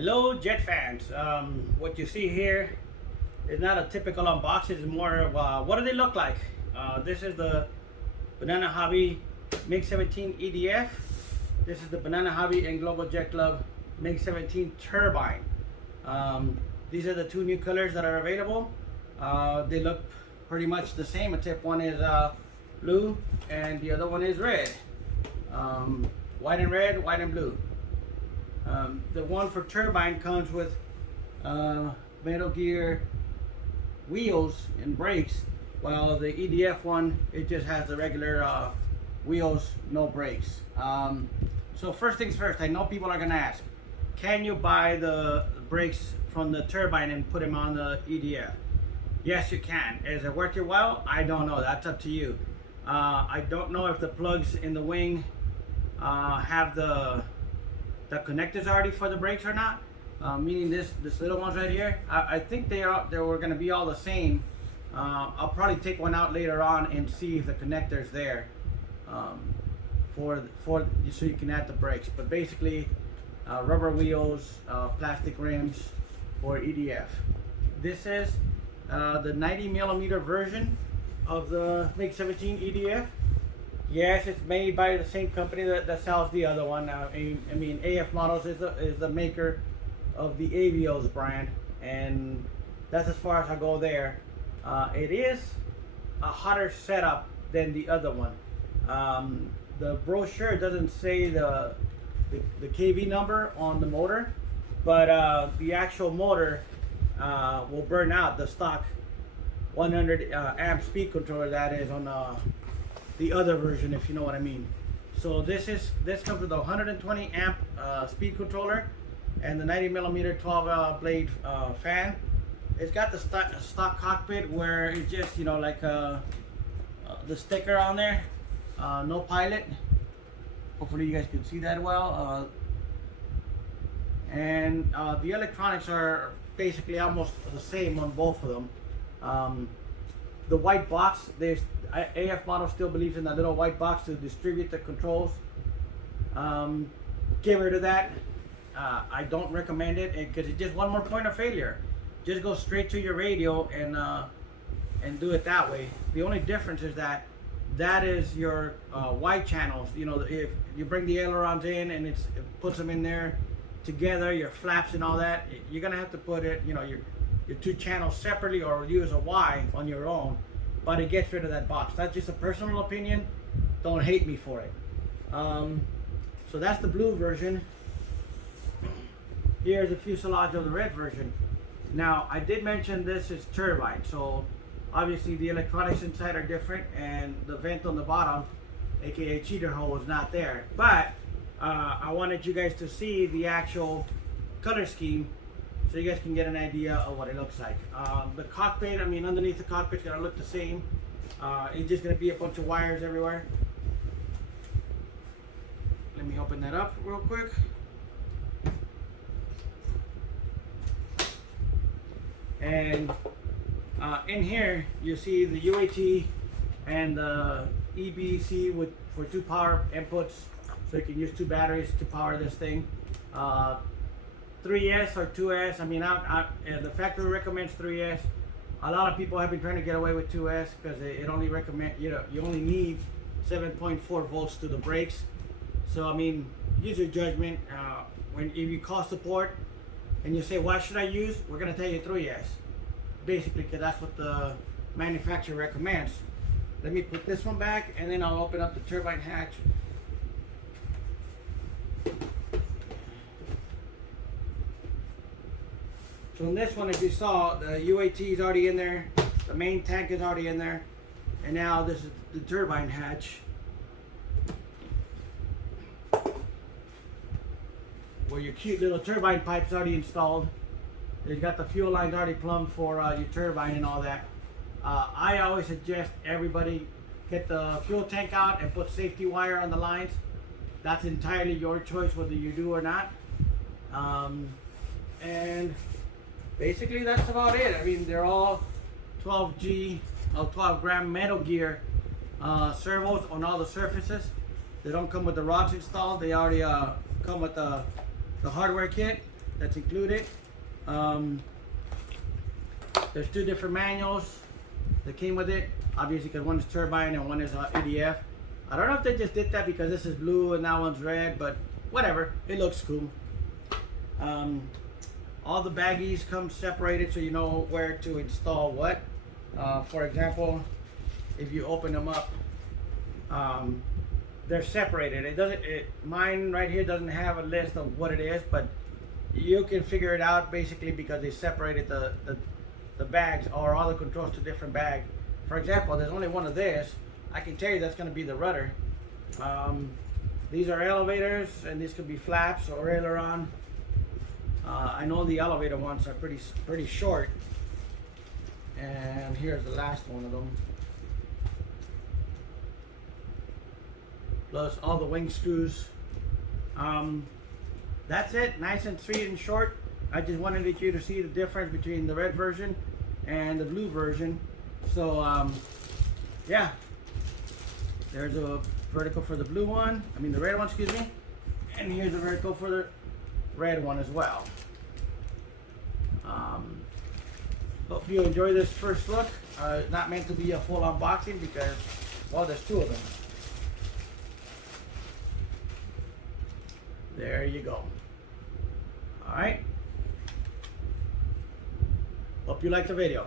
Hello Jet fans. What you see here is not a typical unboxing, it's more of what do they look like. This is the Banana Hobby MiG-17 EDF. This is the Banana Hobby and Global Jet Club MiG-17 turbine. These are the two new colors that are available. They look pretty much the same, except one is blue and the other one is red. White and red, white and blue. The one for turbine comes with Metal Gear wheels and brakes, while the EDF one, it just has the regular wheels, no brakes. So first things first, I know people are gonna ask, can you buy the brakes from the turbine and put them on the EDF? Yes, you can. Is it worth your while? I don't know, that's up to you. I don't know if the plugs in the wing have the connectors already for the brakes or not, meaning this little ones right here. I think they were going to be all the same. I'll probably take one out later on and see if the connector's there so you can add the brakes. But basically, rubber wheels, plastic rims for EDF. This is the 90mm version of the MiG-17 EDF. Yes, it's made by the same company that sells the other one. I mean, AF Models is the maker of the Avios brand, and that's as far as I go there. It is a hotter setup than the other one. The brochure doesn't say the kV number on the motor, but the actual motor will burn out the stock 100 amp speed controller that is on the other version, if you know what I mean. So this comes with a 120 amp speed controller and the 90mm 12 blade fan. It's got the stock cockpit where it's just, you know, like the sticker on there, no pilot. Hopefully you guys can see that well. And the electronics are basically almost the same on both of them. The white box, AF Model still believes in that little white box to distribute the controls. Get rid of that. I don't recommend it because it's just one more point of failure. Just go straight to your radio and do it that way. The only difference is that is your wide channels. You know, if you bring the ailerons in and it puts them in there together, your flaps and all that, you're gonna have to put it, you know, your two channels separately or use a Y on your own. But it gets rid of that box. That's just a personal opinion. Don't hate me for it. So that's the blue version. Here's the fuselage of the red version. Now, I did mention this is turbine, so obviously the electronics inside are different, and the vent on the bottom, aka cheater hole, is not there. But I wanted you guys to see the actual color scheme so you guys can get an idea of what it looks like. The cockpit, I mean, underneath the cockpit's gonna look the same. It's just gonna be a bunch of wires everywhere. Let me open that up real quick. And in here, you see the UAT and the EBC for two power inputs, so you can use two batteries to power this thing. 3S or 2S. I mean, the factory recommends 3S. A lot of people have been trying to get away with 2S because it only recommend, you know, you only need 7.4 volts to the brakes. So I mean, use your judgment. If you call support and you say, what should I use? We're gonna tell you 3S, basically, because that's what the manufacturer recommends. Let me put this one back, and then I'll open up the turbine hatch. So in this one, if you saw, the UAT is already in there, the main tank is already in there, and now this is the turbine hatch, where your cute little turbine pipe's already installed. It's got the fuel lines already plumbed for your turbine and all that. I always suggest everybody get the fuel tank out and put safety wire on the lines. That's entirely your choice whether you do or not. And basically that's about it. I mean, they're all 12 gram Metal Gear servos on all the surfaces. They don't come with the rods installed. They already come with the hardware kit. that's included. There's two different manuals that came with it, obviously, because one is turbine and one is EDF. I don't know if they just did that because this is blue and that one's red, but whatever, it looks cool. All the baggies come separated so you know where to install what. For example, if you open them up, they're separated. Mine right here doesn't have a list of what it is, but you can figure it out basically because they separated the bags or all the controls to different bags. For example, there's only one of this. I can tell you that's going to be the rudder. These are elevators, and these could be flaps or aileron. I know the elevator ones are pretty short, and here's the last one of them. Plus all the wing screws. That's it, nice and sweet and short. I just wanted you to see the difference between the red version and the blue version. So yeah, there's a vertical for the blue one, the red one, excuse me, and here's a vertical for the red one as well. Hope you enjoy this first look. It's not meant to be a full unboxing because, well, there's two of them. There you go. All right. Hope you liked the video.